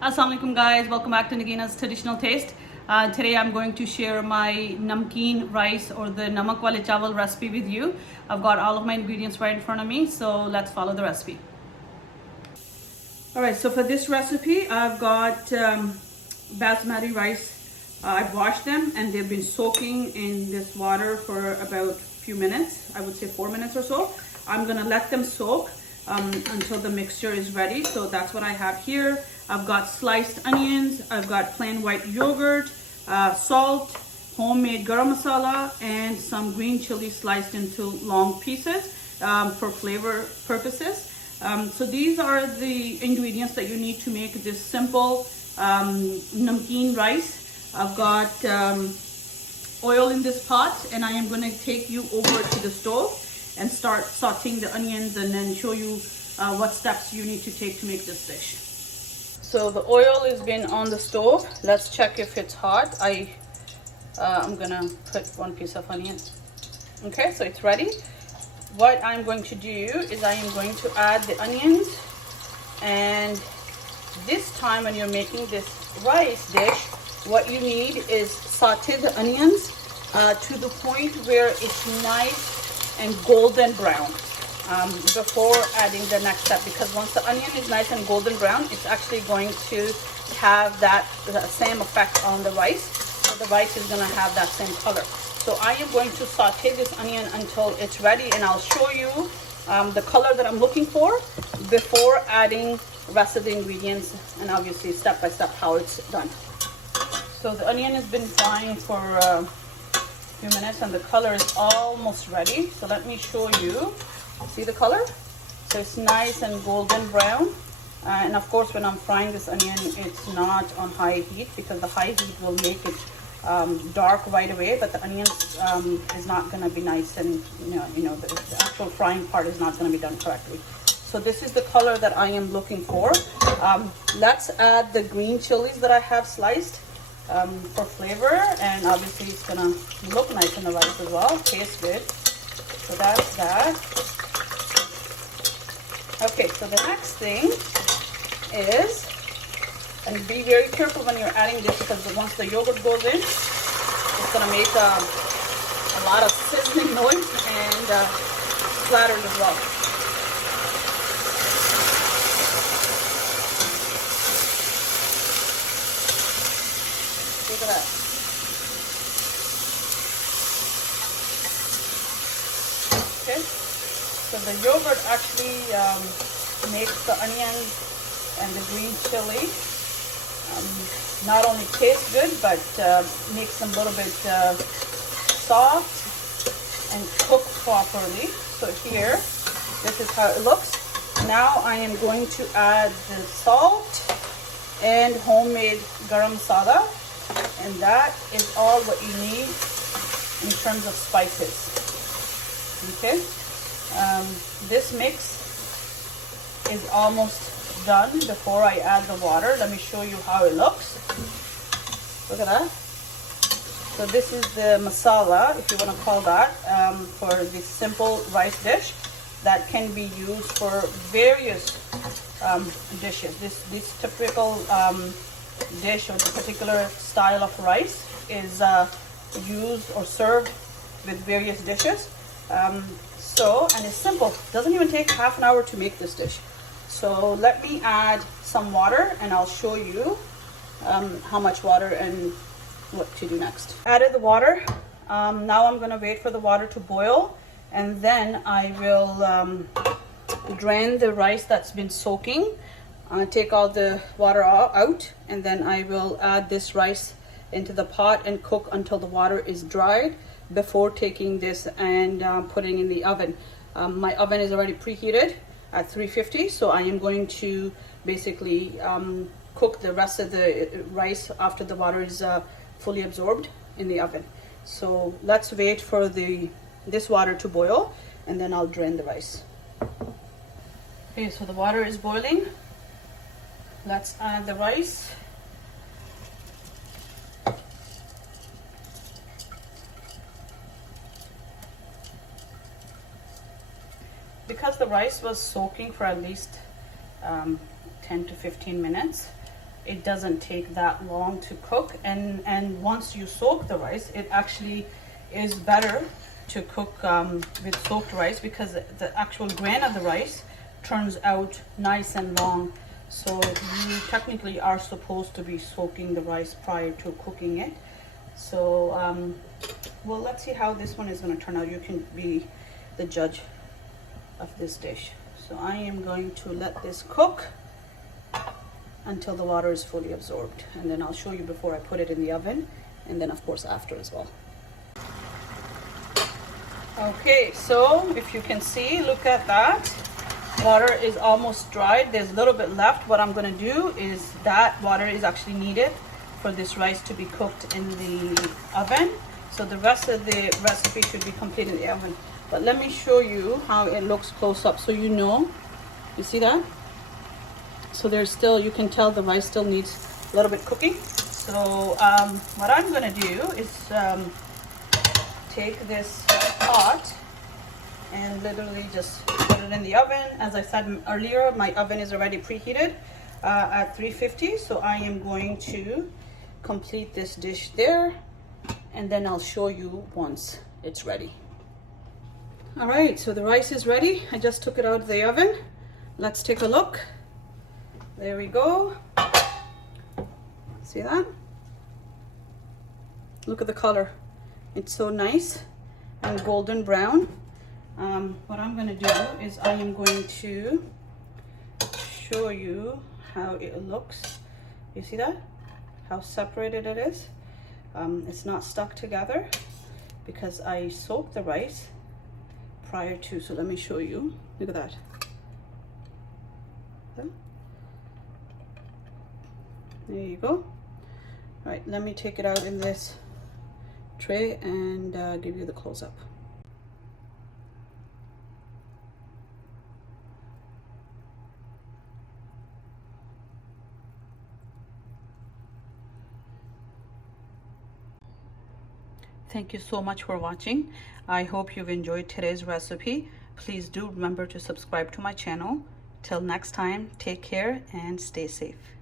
Assalamualaikum guys, welcome back to Nagina's Traditional Taste. Today I'm going to share my namkeen rice or the namak wale chawal recipe with you. I've got all of my ingredients right in front of me, so let's follow the recipe. Alright, so for this recipe I've got basmati rice. I've washed them and they've been soaking in this water for about a few minutes. I would say 4 minutes or so. I'm gonna let them soak until the mixture is ready. So that's what I have here. I've got sliced onions, I've got plain white yogurt, salt, homemade garam masala, and some green chili sliced into long pieces for flavor purposes. So these are the ingredients that you need to make this simple namkeen rice. I've got oil in this pot, and I am going to take you over to the stove and start sauteing the onions and then show you what steps you need to take to make this dish. So the oil has been on the stove. Let's check if it's hot. I'm gonna put one piece of onion. Okay, so it's ready. What I'm going to do is I am going to add the onions, and this time when you're making this rice dish, what you need is saute the onions to the point where it's nice and golden brown. Before adding the next step, because once the onion is nice and golden brown, it's actually going to have that same effect on the rice. So the rice is going to have that same color. So I am going to saute this onion until it's ready, and I'll show you the color that I'm looking for before adding the rest of the ingredients, and obviously step by step how it's done. So the onion has been frying for a few minutes and the color is almost ready. So let me show you. See the color? So it's nice and golden brown. And of course, when I'm frying this onion, it's not on high heat, because the high heat will make it dark right away, but the onion is not going to be nice, and the actual frying part is not going to be done correctly. So this is the color that I am looking for. Let's add the green chilies that I have sliced for flavor, and obviously it's going to look nice in the rice as well, taste good. So that's that. Okay, so the next thing is, and be very careful when you're adding this, because once the yogurt goes in, it's going to make a lot of sizzling noise and splatters as well. Look at that. Okay. So the yogurt actually makes the onions and the green chili not only taste good, but makes them a little bit soft and cook properly. So here, this is how it looks. Now I am going to add the salt and homemade garam masala, and that is all what you need in terms of spices. Okay. This mix is almost done before I add the water. Let me show you how it looks. Look at that. So this is the masala, if you want to call that, for this simple rice dish that can be used for various dishes. This typical dish or the particular style of rice is used or served with various dishes. And it's simple. Doesn't even take half an hour to make this dish. So let me add some water, and I'll show you how much water and what to do next. Added the water. Now I'm going to wait for the water to boil, and then I will drain the rice that's been soaking. Take all the water out, and then I will add this rice into the pot and cook until the water is dried before taking this and putting in the oven. My oven is already preheated at 350, so I am going to basically cook the rest of the rice after the water is fully absorbed in the oven. So let's wait for this water to boil, and then I'll drain the rice. Okay, so the water is boiling. Let's add the rice. Because the rice was soaking for at least 10 to 15 minutes, it doesn't take that long to cook. And once you soak the rice, it actually is better to cook with soaked rice, because the actual grain of the rice turns out nice and long. So you technically are supposed to be soaking the rice prior to cooking it. So well, let's see how this one is going to turn out. You can be the judge of this dish. So I am going to let this cook until the water is fully absorbed, and then I'll show you before I put it in the oven, and then of course after as well. Okay, so if you can see, look at that. Water is almost dried. There's a little bit left. What I'm going to do is, that water is actually needed for this rice to be cooked in the oven. So the rest of the recipe should be complete in the oven. But let me show you how it looks close up, so you know. You see that? So there's still, you can tell the rice still needs a little bit cooking. So what I'm going to do is take this pot and literally just put it in the oven. As I said earlier, my oven is already preheated at 350. So I am going to complete this dish there, and then I'll show you once it's ready. All right, so the rice is ready. I just took it out of the oven. Let's take a look. There we go. See that? Look at the color. It's so nice and golden brown. What I'm going to do is I am going to show you how it looks. You see that? How separated it is. It's not stuck together because I soaked the rice prior to. So let me show you. Look at that. There you go. All right, let me take it out in this tray and give you the close-up. Thank you so much for watching. I hope you've enjoyed today's recipe. Please do remember to subscribe to my channel. Till next time, take care and stay safe.